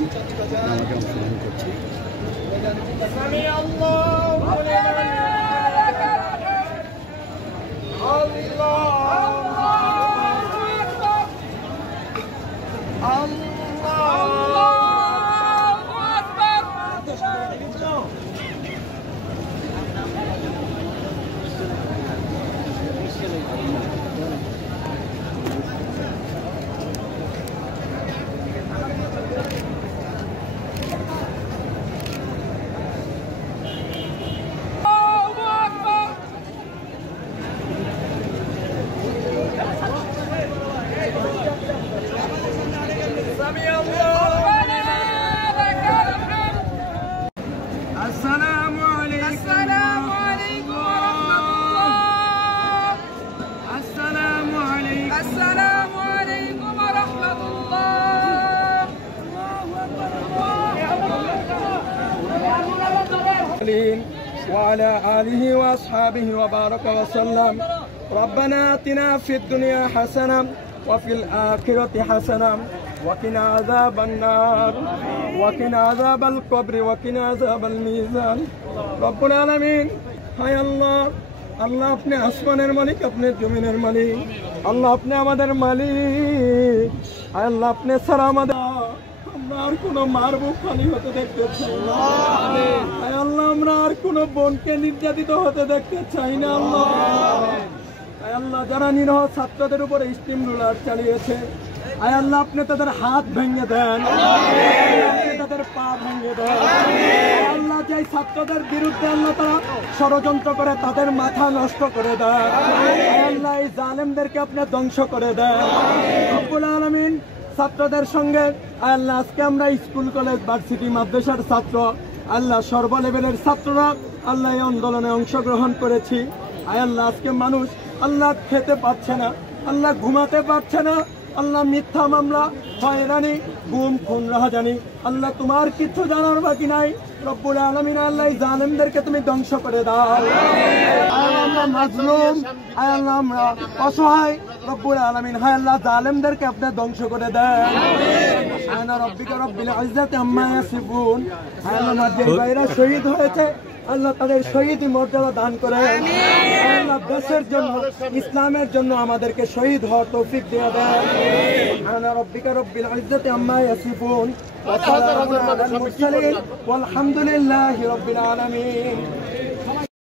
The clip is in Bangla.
নামাজে অংশগ্রহণ করছি। وعلى آله وأصحابه وبارك وسلم. ربنا آتنا في الدنيا حسنة وفي الآخرة حسنة وقنا عذاب النار وقنا عذاب القبر وقنا عذاب الميزان. رب العالمين হায় আল্লাহ, আল্লাহ আপনি আসমানের মালিক, আপনি জমিনের মালিক, আল্লাহ আপনি আমাদের মালিক। হায় আল্লাহ আপনি ছাড়া আমাদের আর কোনো মারবুক খালি হতে দেখতে চাই না। হায় আল্লাহ আমরা আর কোনো বোনকে নির্যাতিত হতে দেখতে চাই না। আল্লাহ হায় আল্লাহ যারা নিরহ ছাত্রদের উপরে স্টিম রুলার চালিয়েছে, হায় আল্লাহ আপনি তাদের হাত ভেঙে দেন, তাদের পা ভেঙে দেন। আল্লাহ যে ছাত্রদের বিরুদ্ধে আল্লাহ তারা ষড়যন্ত্র করে তাদের মাথা নষ্ট করে দেন। আল্লাহ এই জালেমদেরকে আপনি ধ্বংস করে দেন। রব্বুল আলামিন ছাত্রদের সঙ্গে আল্লাহ আজকে আমরা স্কুল কলেজ ভার্সিটি মাদ্রাসার ছাত্র আল্লাহ সর্ব লেভেলের ছাত্ররা আল্লাহ এই আন্দোলনে অংশগ্রহণ করেছি। আল্লাহ আজকে মানুষ আল্লাহ খেতে পাচ্ছে না, আল্লাহ ঘুমাতে পারছে না, আল্লাহ মিথ্যা মামলা, হয়রানি, গুম, খুন, রাহাজানি, আল্লাহ তোমার কিছু জানার বাকি নাই। রব্বুল আলামিন আল্লাহ জালেমদেরকে তুমি ধ্বংস করে দাও। আমরা মাজলুম, আল্লাহ আমরা অসহায়। রব্বুল আলামিন হায় আল্লাহ জালেমদেরকে আপনি ধ্বংস করে দেন। আনা রব্বিকা রব্বিল ইজ্জাতি আম্মা ইয়াসিফুন। আল্লাহ যে ভাইরা শহীদ হয়েছে আল্লাহ তাদের শহীদি মর্যাদা দান করেন। আল্লাহ দেশের জন্য, ইসলামের জন্য আমাদেরকে শহীদ হওয়ার তৌফিক দিয়ে দেন। আনা রব্বিকা রব্বিল ইজ্জাতি আম্মা ইয়াসিফুন ওয়া সালামুন আলাল মুরসালিন ওয়ালহামদুলিল্লাহি রাব্বিল আলামিন।